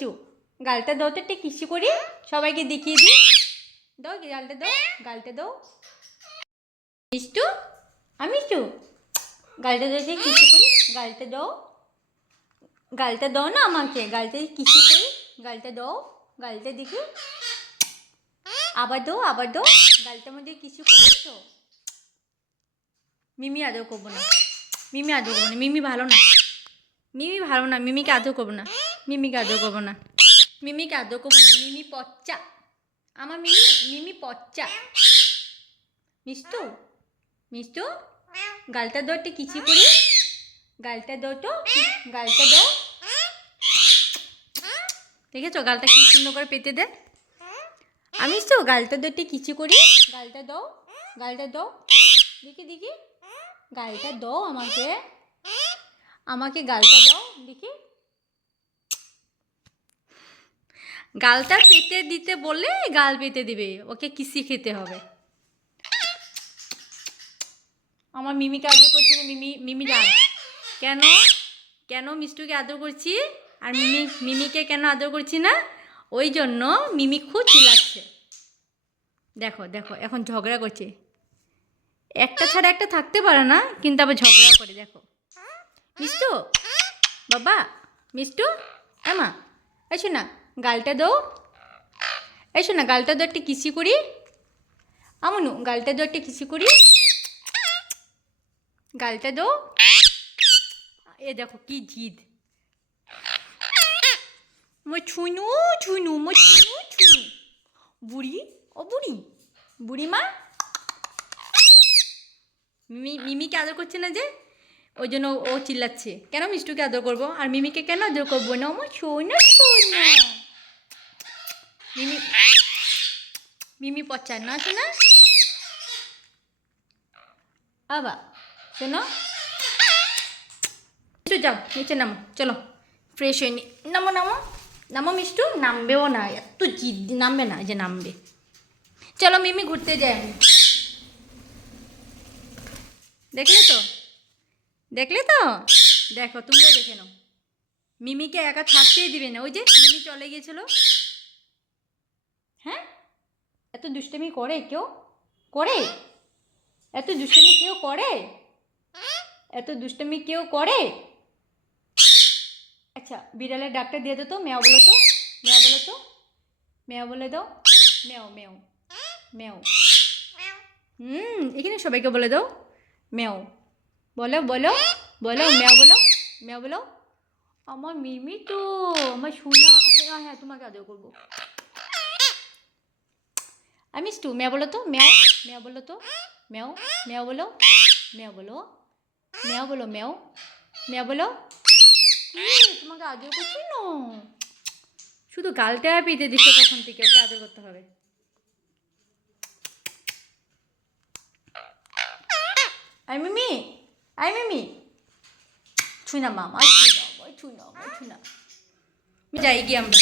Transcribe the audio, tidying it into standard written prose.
মিষ্টু গালটা দাও তো একটু কিসি করি, সবাইকে দেখিয়ে দিই। দাও গালটা দাও, গালটা দাও মিষ্টু। মিষ্টু গালটা দাও, কিসি করি, গালটা দাও, গালটা দাও না আমাকে, গালটা কিসি করি, গালটা দাও, গালটা দেখি, আবার দাও, আবার দাও, গালটার মধ্যে কিছু করি তো। মিমি আদর করবো না, মিমি আদর করবো না, মিমি ভালো না, মিমি ভালো না, মিমিকে আদর করবো না, মিমিকে আদর করবো না, মিমিকে আদর করবো না, মিমি পচ্চা, আমার মিমি, মিমি পচ্চা। মিষ্টু, মিষ্টু গালটা দাও একটু কিচি করি, গালটা দাও তো, গালটা দাও। দেখেছো গালটা কি সুন্দর করে পেতে দেয়। আমি তো গালটা দাও একটু কিচি করি, গালটা দাও, গালটা দাও, দেখি দেখি, গালটা দাও আমাকে, আমাকে গালটা দাও দেখি। গালটা পেতে দিতে বললে গাল পেতে দিবে, ওকে কিসি খেতে হবে। আমার মিমিকে আদর করছি না, মিমি, মিমি যান কেন, কেন মিষ্টুকে আদর করছি আর মিমিকে কেন আদর করছি না, ওই জন্য মিমি খুব চিল্লাচ্ছে। দেখো দেখো এখন ঝগড়া করছে, একটা ছাড়া একটা থাকতে পারে না, কিন্তু আবার ঝগড়া করে। দেখো মিষ্টু বাবা, মিষ্টু মা এসো না, গালটা দাও, এসো না গালটা দাও একটা কিসি করি, আমনু গালটা দাও একটা কিসি করি, গালটা দাও। এ দেখো কি জিদ, মো ছুনু ছুনু, মো ছুনু ছুনু, বুড়ি ও বুড়ি, বুড়ি মা। মিমিকে আদর করছে না যে, ওই জন্য ও চিল্লাচ্ছে। কেন মিষ্টুকে আদর করবো আর মিমিকে কেন আদর করবো না, আমার শোনা শোনা মিমি, মিমি পচার না শোনা। আবা শোনো, মিষ্টু যাও নিচে নামো, চলো ফ্রেশ হয়ে নি, নামো নামো নামো, মিষ্টু নামবেও না, এত জিদ, নামবে না, যে নামবে। চলো মিমি ঘুরতে যাই আমি। দেখলে তো, দেখলে তো, দেখো তোমরা দেখে নাও, মিমিকে একা থাকতেই দিবে না, ওই যে মিমি চলে গিয়েছিল। হ্যাঁ এত দুষ্টামি করে কেউ, করে এত দুষ্টামি কেউ করে, এত দুষ্টামি কেউ করে। আচ্ছা বিড়ালের ডাকটা দিয়ে দো তো, মেয়াও বলো তো, মেয়াও বলো তো, মেয়াও বলে দাও, মেয়াও মেয়াও মেয়াও। এখানে সবাইকে বলে দাও মেয়াও, বলো বলো বলো, মেয়াও বলো, মেয়াও বলো। আমার মিমি তো, আমার শোনা, হ্যাঁ হ্যাঁ তোমাকে আদর করবো। আমি মিষ্টু মেয়া বলো তো, মেয়াও, মেয়া বলো তো, মেয়াও, মেয়াও বলো, মেয়াও বলো, মেয়াও বলো, মেয়াও, মেয়া বলো। তোমাকে আদর করছি না, শুধু গালটা পেতে দিচ্ছে, কখন থেকে ওকে আদর করতে হবে। আই মিমি, আই মিমি ছুই না মামা, ছুই না, ছুই না, ছুই না। যাই গিয়ে আমরা।